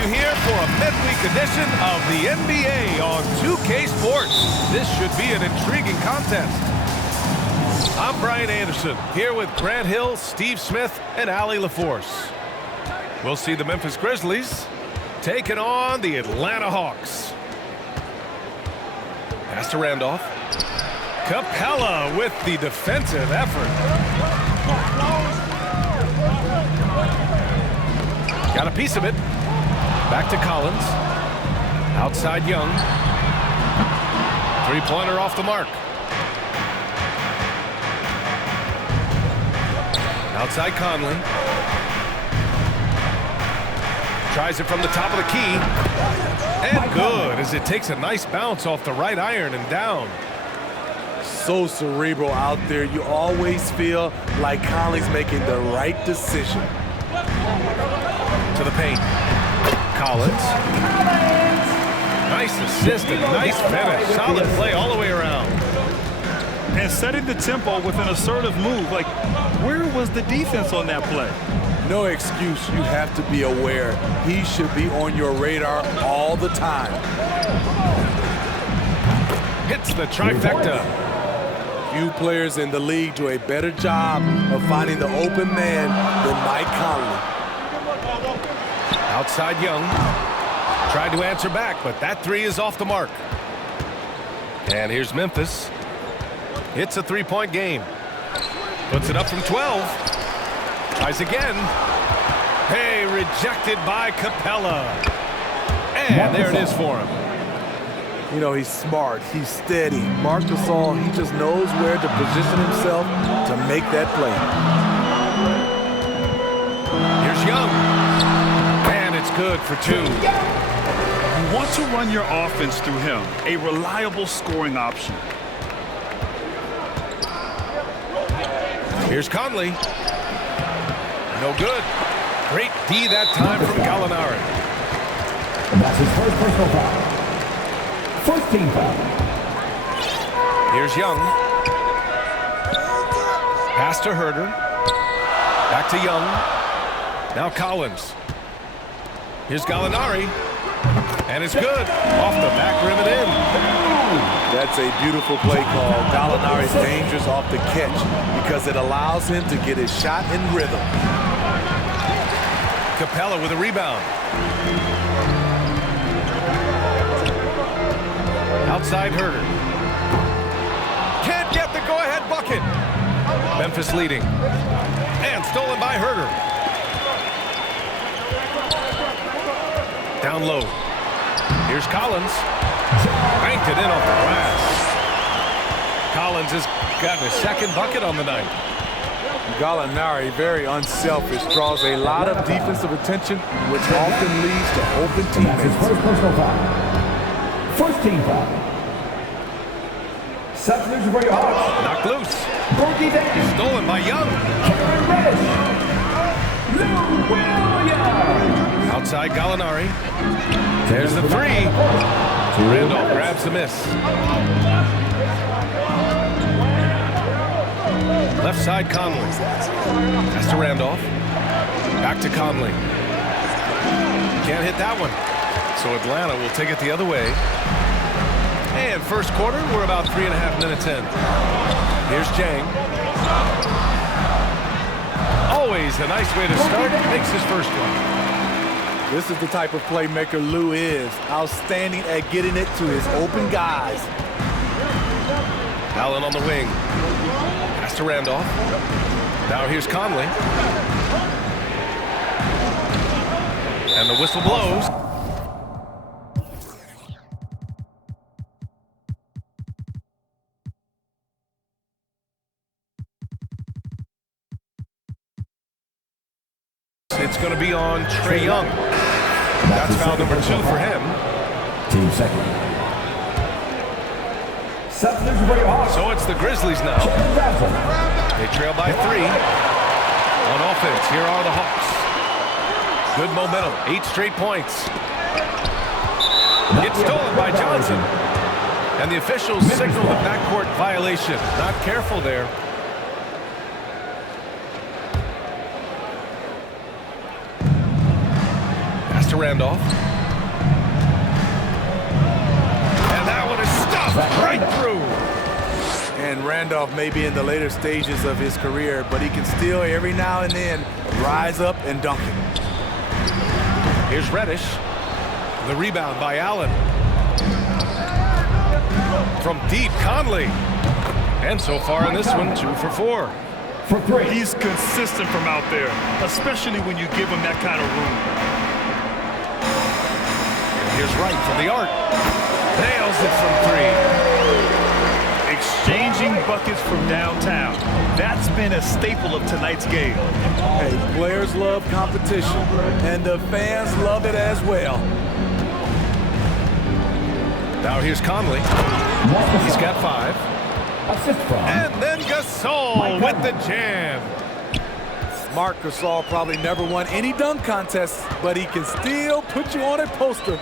you here for a midweek edition of the NBA on 2K Sports. This should be an intriguing contest. I'm Brian Anderson, here with Grant Hill, Steve Smith, and Allie LaForce. We'll see the Memphis Grizzlies taking on the Atlanta Hawks. Pass to Randolph. Capella with the defensive effort. Got a piece of it. Back to Collins. Outside Young. Three-pointer off the mark. Outside Conley. Tries it from the top of the key. And good, as it takes a nice bounce off the right iron and down. So cerebral out there. You always feel like Conley's making the right decision. To the paint. Collins. Nice assist and nice finish. Solid play all the way around. And setting the tempo with an assertive move. Like, where was the defense on that play? No excuse. You have to be aware. He should be on your radar all the time. Hits the trifecta. Few players in the league do a better job of finding the open man than Mike Conley. Outside Young. Tried to answer back, but that three is off the mark. And here's Memphis. It's a three-point game. Puts it up from 12. Tries again. Hey, rejected by Capella. And there it is for him. You know, he's smart. He's steady. Marc Gasol, he just knows where to position himself to make that play. Here's Young. And it's good for two. You want to run your offense through him. A reliable scoring option. Here's Conley. No good. Great D that time from Gallinari. And that's his first personal foul. First team foul. Here's Young. Pass to Herder. Back to Young. Now Collins. Here's Gallinari. And it's good. Off the back rim and in. That's a beautiful play call. Gallinari's dangerous off the catch because it allows him to get his shot in rhythm. Capella with a rebound. Outside Herder. Can't get the go-ahead bucket. Memphis leading. And stolen by Herder. Down low. Here's Collins. Banked it in off the glass. Collins has gotten his second bucket on the night. Gallinari, very unselfish, draws a lot of defensive attention, which often leads to open His teammates. first personal foul. First team foul. Settlers for your Hawks. Knocked loose. Brookie Davis. Stolen by Young. Karen Reddish. Lou Williams. Outside Gallinari. There's the three. Randolph grabs the miss. Left side Conley. Pass to Randolph. Back to Conley. Can't hit that one. So Atlanta will take it the other way. And first quarter, we're about 3.5 minutes in. Here's Jang. Always a nice way to start. Makes his first one. This is the type of playmaker Lou is. Outstanding at getting it to his open guys. Allen on the wing. Pass to Randolph. Now here's Conley. And the whistle blows. It's going to be on Trae Young. That's foul number 2 for him. Team second. Settlers for your Hawks. So it's the Grizzlies now. They trail by 3. On offense, here are the Hawks. Good momentum, 8 straight points. It's stolen by Johnson. And the officials signal the backcourt violation. Not careful there. to Z.Randolph. And that one is stuffed right through. And Randolph may be in the later stages of his career, but he can still every now and then rise up and dunk it. Here's Reddish. The rebound by Allen. From deep, Conley. And so far in this one, 2 for 4. For 3. He's consistent from out there, especially when you give him that kind of room. Here's Wright from the arc. Nails it from 3. Exchanging buckets from downtown. That's been a staple of tonight's game. Hey, players love competition, and the fans love it as well. Now here's Conley. He's got 5. Assist from. And then Gasol with the jam. Marc Gasol probably never won any dunk contests, but he can still put you on a poster.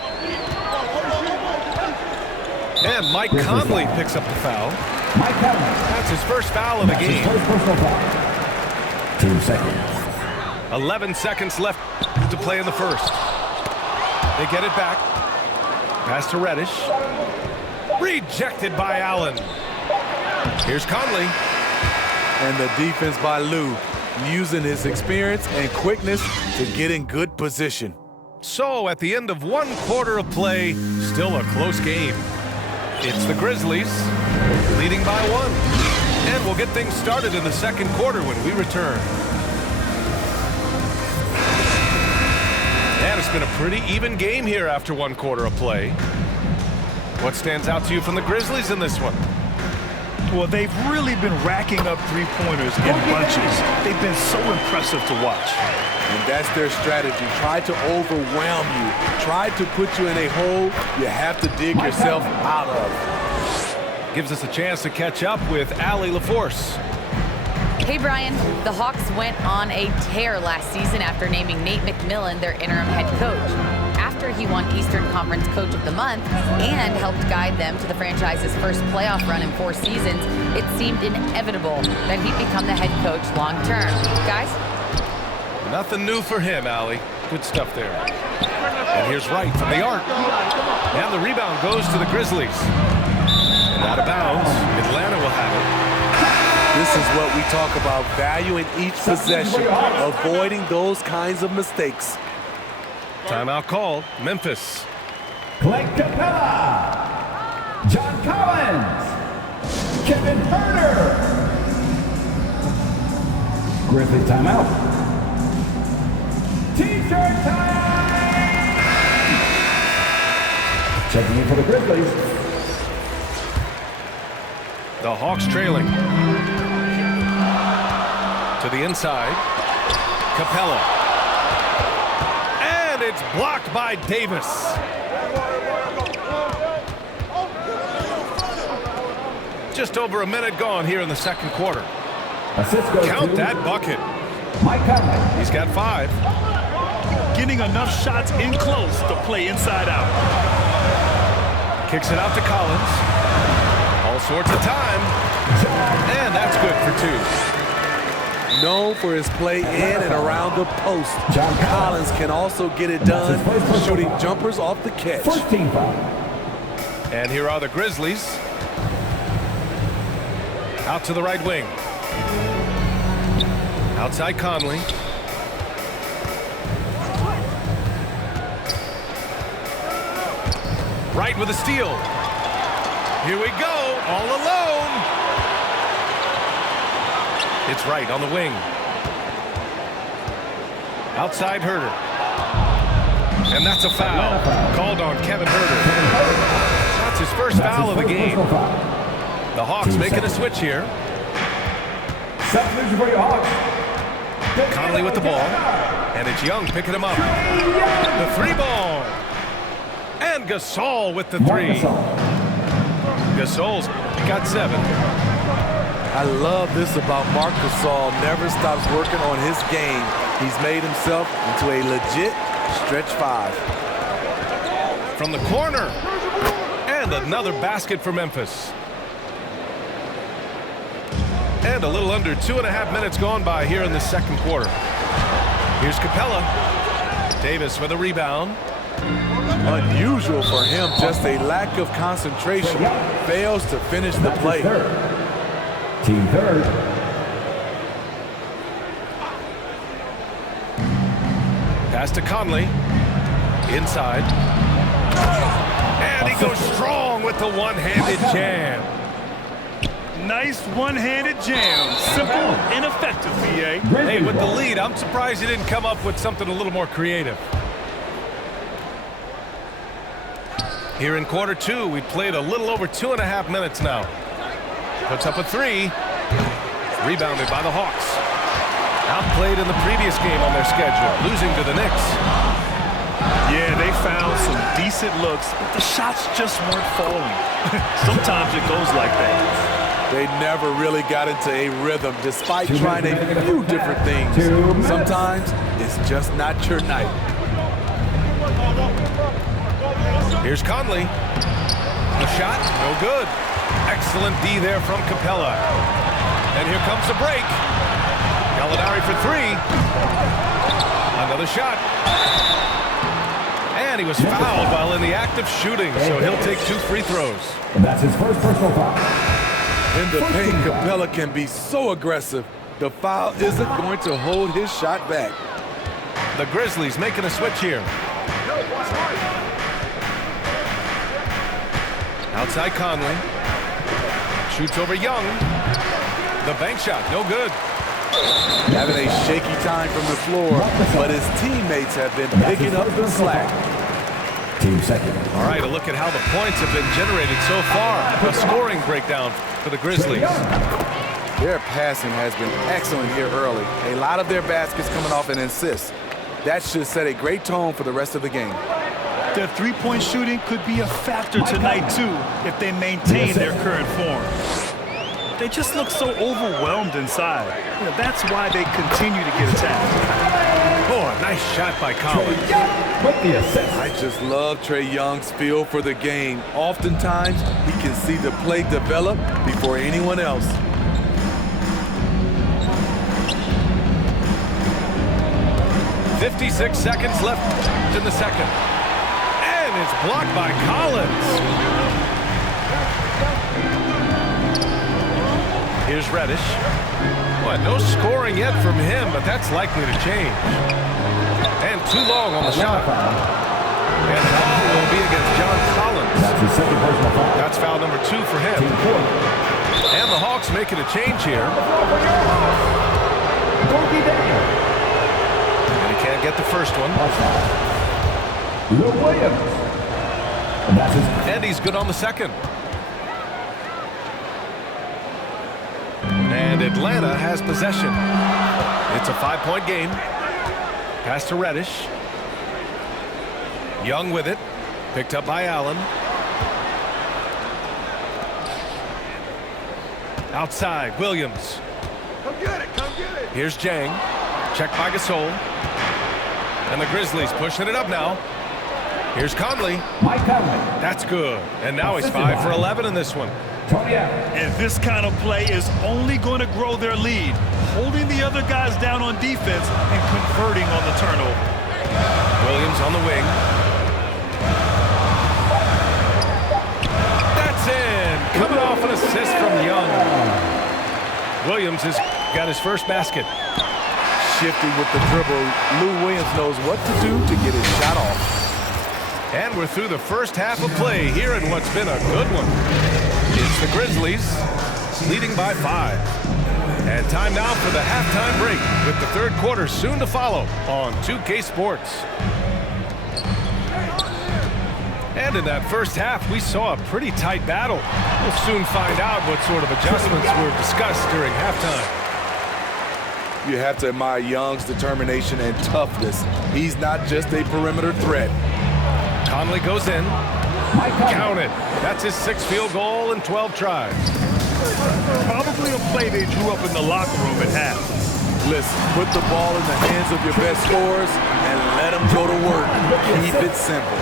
And Mike Conley picks up the foul. Mike Conley. That's his first foul of the game. First personal foul. 2 seconds. 11 seconds left to play in the first. They get it back. Pass to Reddish. Rejected by Allen. Here's Conley. And the defense by Lou, using his experience and quickness to get in good position. So at the end of 1 quarter of play, still a close game. It's the Grizzlies leading by 1. And we'll get things started in the second quarter when we return. And it's been a pretty even game here after 1 quarter of play. What stands out to you from the Grizzlies in this one? Well, they've really been racking up three-pointers in bunches. They've been so impressive to watch. And that's their strategy. Try to overwhelm you. Try to put you in a hole you have to dig yourself out of. Gives us a chance to catch up with Allie LaForce. Hey, Brian. The Hawks went on a tear last season after naming Nate McMillan their interim head coach. After he won Eastern Conference Coach of the Month and helped guide them to the franchise's first playoff run in 4 seasons, it seemed inevitable that he'd become the head coach long term. Guys? Nothing new for him, Allie. Good stuff there. And here's Wright from the arc. And the rebound goes to the Grizzlies. And out of bounds, Atlanta will have it. This is what we talk about, valuing each possession, avoiding those kinds of mistakes. Timeout called, Memphis. Clint Capella. John Collins. Kevin Herter. Grizzlies timeout. T-shirt time! Checking in for the Grizzlies. The Hawks trailing. To the inside. Capella. And it's blocked by Davis. Just over a minute gone here in the second quarter. Count that bucket. Mike Conley. He's got 5. Getting enough shots in close to play inside out. Kicks it out to Collins. All sorts of time. And that's good for 2. Known for his play in and around the post, John Collins can also get it done shooting jumpers off the catch. 14 foul. And here are the Grizzlies. Out to the right wing. Outside Conley. Wright with a steal. Here we go, all alone. It's Wright on the wing. Outside Herter. And that's a foul called on Kevin Herter. That's his first foul of the game. The Hawks making a switch here. Substitution for your Hawks. Conley with the ball. And it's Young picking him up. The 3-ball. And Gasol with the 3. Gasol's got 7. I love this about Marc Gasol. Never stops working on his game. He's made himself into a legit stretch 5. From the corner. And another basket for Memphis. And a little under 2.5 minutes gone by here in the second quarter. Here's Capella. Davis with a rebound. Unusual for him, just a lack of concentration. Fails to finish the play. Team third. Pass to Conley. Inside. And he goes strong with the one-handed jam. Nice one-handed jam. Simple and effective, VA. Hey, with the lead, I'm surprised he didn't come up with something a little more creative. Here in quarter two, we played a little over 2.5 minutes now. Puts up a three. Rebounded by the Hawks. Outplayed in the previous game on their schedule, losing to the Knicks. Yeah, they found some decent looks, but the shots just weren't falling. Sometimes it goes like that. They never really got into a rhythm despite trying a few different things. Sometimes it's just not your night. Here's Conley. The shot, no good. Excellent D there from Capella. And here comes the break. Gallinari for three. Another shot. And he was fouled while in the act of shooting, so he'll take 2 free throws. And that's his first personal foul. In the paint, Capella can be so aggressive. The foul isn't going to hold his shot back. The Grizzlies making a switch here. Outside Conley. Shoots over Young. The bank shot, no good. Having a shaky time from the floor, but his teammates have been picking up the slack. Team second. All right, a look at how the points have been generated so far. A scoring breakdown for the Grizzlies. Their passing has been excellent here early. A lot of their baskets coming off an assist. That should set a great tone for the rest of the game. Their three-point shooting could be a factor tonight, too, if they maintain their current form. They just look so overwhelmed inside. That's why they continue to get attacked. Oh, a nice shot by Conley. With the assist. I just love Trae Young's feel for the game. Oftentimes, he can see the play develop before anyone else. "56 seconds left in the second. And it's blocked by Collins. Here's Reddish. Boy, no scoring yet from him, but that's likely to change. And too long on the shot. And the foul will be against John Collins. That's his second personal foul. That's foul number 2 for him. Team four. And the Hawks making a change here. And he can't get the first one. Lou Williams. And that's his. And he's good on the second. And Atlanta has possession. It's a 5-point game. Pass to Reddish. Young with it. Picked up by Allen. Outside, Williams. Come get it, come get it. Here's Jang. Checked by Gasol. And the Grizzlies pushing it up now. Here's Conley. Mike Conley. That's good. And now he's 5 for 11 in this one. And this kind of play is only going to grow their lead, holding the other guys down on defense and converting on the turnover. Williams on the wing. That's in. Coming off an assist from Young. Williams has got his first basket. Shifty with the dribble. Lou Williams knows what to do to get his shot off. And we're through the first half of play here in what's been a good one. It's the Grizzlies leading by 5. And time now for the halftime break with the third quarter soon to follow on 2K Sports. And in that first half, we saw a pretty tight battle. We'll soon find out what sort of adjustments were discussed during halftime. You have to admire Young's determination and toughness. He's not just a perimeter threat. Conley goes in. Count it. That's his 6th field goal in 12 tries. Probably a play they drew up in the locker room at half. Listen, put the ball in the hands of your best scorers and let them go to work. Keep it simple.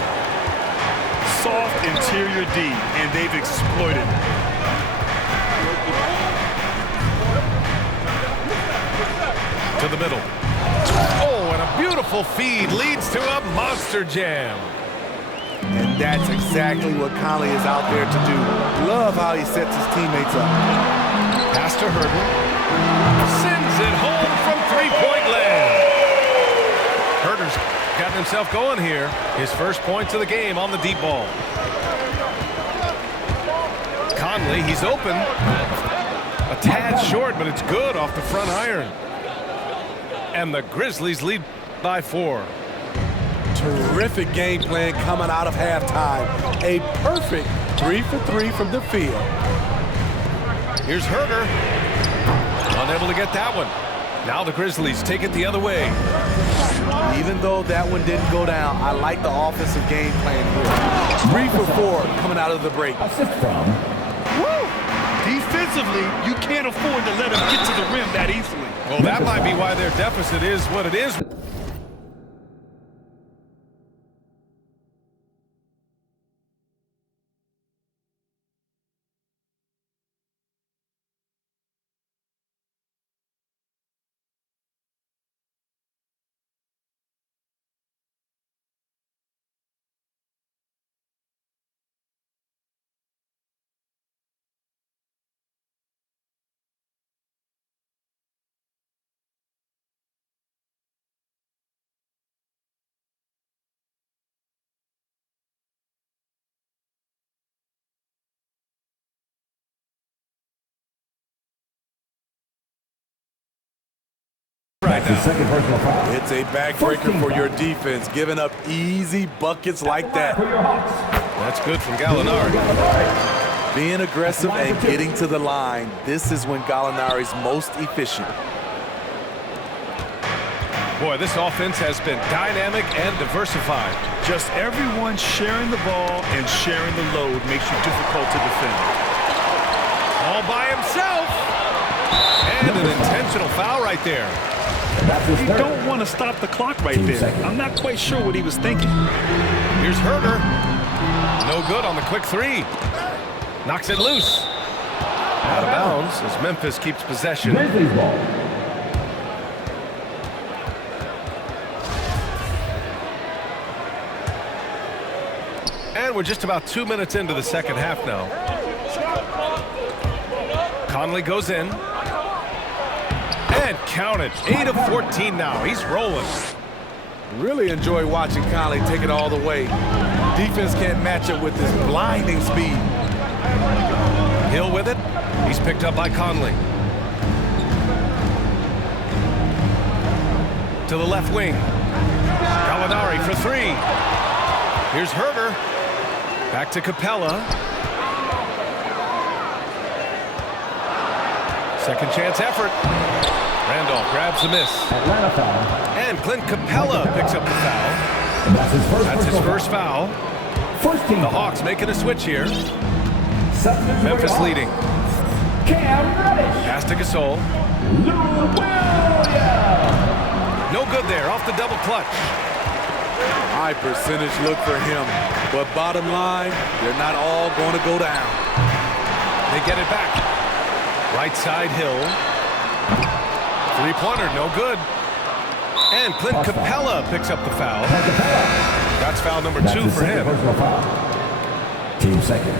Soft interior D, and they've exploited it. To the middle. Oh, and a beautiful feed leads to a monster jam. And that's exactly what Conley is out there to do. Love how he sets his teammates up. Pass to Herder. Sends it home from three-point land. Herder's gotten himself going here. His first points of the game on the deep ball. Conley, he's open. A tad short, but it's good off the front iron. And the Grizzlies lead by 4. Terrific game plan coming out of halftime. A perfect 3 for 3 from the field. Here's Herder. Unable to get that one. Now the Grizzlies take it the other way. Even though that one didn't go down, I like the offensive game plan here. 3 for 4 coming out of the break. Assist from. Woo! Defensively, you can't afford to let them get to the rim that easily. Well, that might be why their deficit is what it is. That's his second personal foul. It's a backbreaker for your defense, giving up easy buckets like that. That's good from Gallinari. Being aggressive and getting to the line, this is when Gallinari's most efficient. Boy, this offense has been dynamic and diversified. Just everyone sharing the ball and sharing the load makes you difficult to defend. All by himself. And an intentional foul right there. You don't want to stop the clock right there. I'm not quite sure what he was thinking. Here's Herder. No good on the quick 3. Knocks it loose. Out of bounds as Memphis keeps possession. Grizzlies ball. And we're just about 2 minutes into the second half now. Conley goes in. And count it. 8 of 14 now. He's rolling. Really enjoy watching Conley take it all the way. Defense can't match it with his blinding speed. Hill with it. He's picked up by Conley. To the left wing. Gallinari for 3. Here's Herder. Back to Capella. Second chance effort. Randolph grabs the miss. Atlanta foul. And Clint Capella picks up the foul. That's his first foul. First team. The Hawks making a switch here. Memphis Memphis leading. Cam Reddish. Pass to Gasol. Lou Williams. No good there. Off the double clutch. High percentage look for him. But bottom line, they're not all going to go down. They get it back. Right side Hill. Three-pointer, no good. And Clint Capella picks up the foul. That's foul number 2 for him. Team second.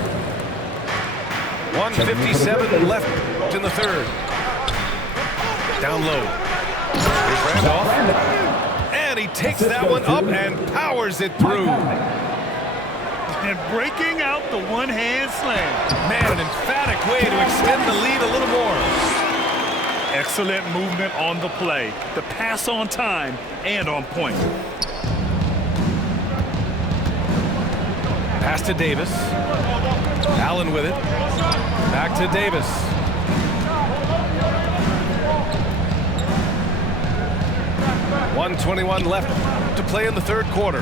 1:57 left in the third. Down low. Here's Randolph. And he takes that one up and powers it through. And breaking out the one-hand slam. Man, an emphatic way to extend the lead a little more. Excellent movement on the play. The pass on time and on point. Pass to Davis. Allen with it. Back to Davis. .121 left to play in the third quarter.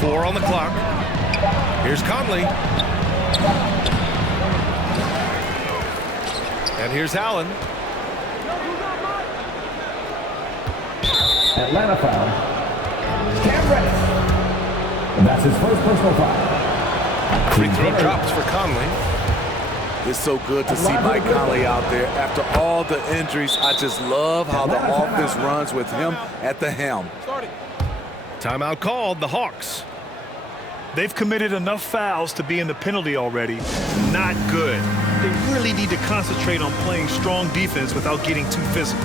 4 on the clock. Here's Conley. And here's Allen. Atlanta foul. Cam Reddish. And that's his first personal foul. Free throw drops for Conley. It's so good to see Mike Conley out there. After all the injuries, I just love how the offense runs with him at the helm. Timeout called, the Hawks. They've committed enough fouls to be in the penalty already. Not good. They really need to concentrate on playing strong defense without getting too physical.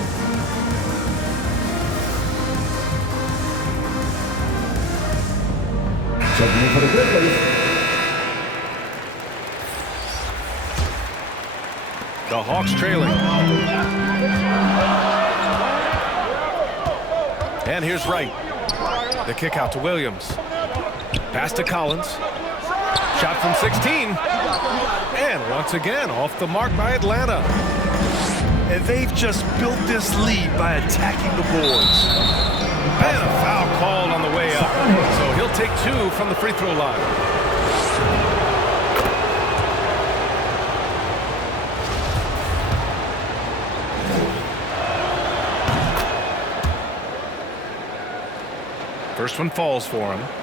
Checking in for the Grizzlies. The Hawks trailing. And here's Wright. The kick out to Williams. Pass to Collins. Shot from 16. And once again, off the mark by Atlanta. And they've just built this lead by attacking the boards. And a foul called on the way up. So he'll take 2 from the free throw line. First one falls for him.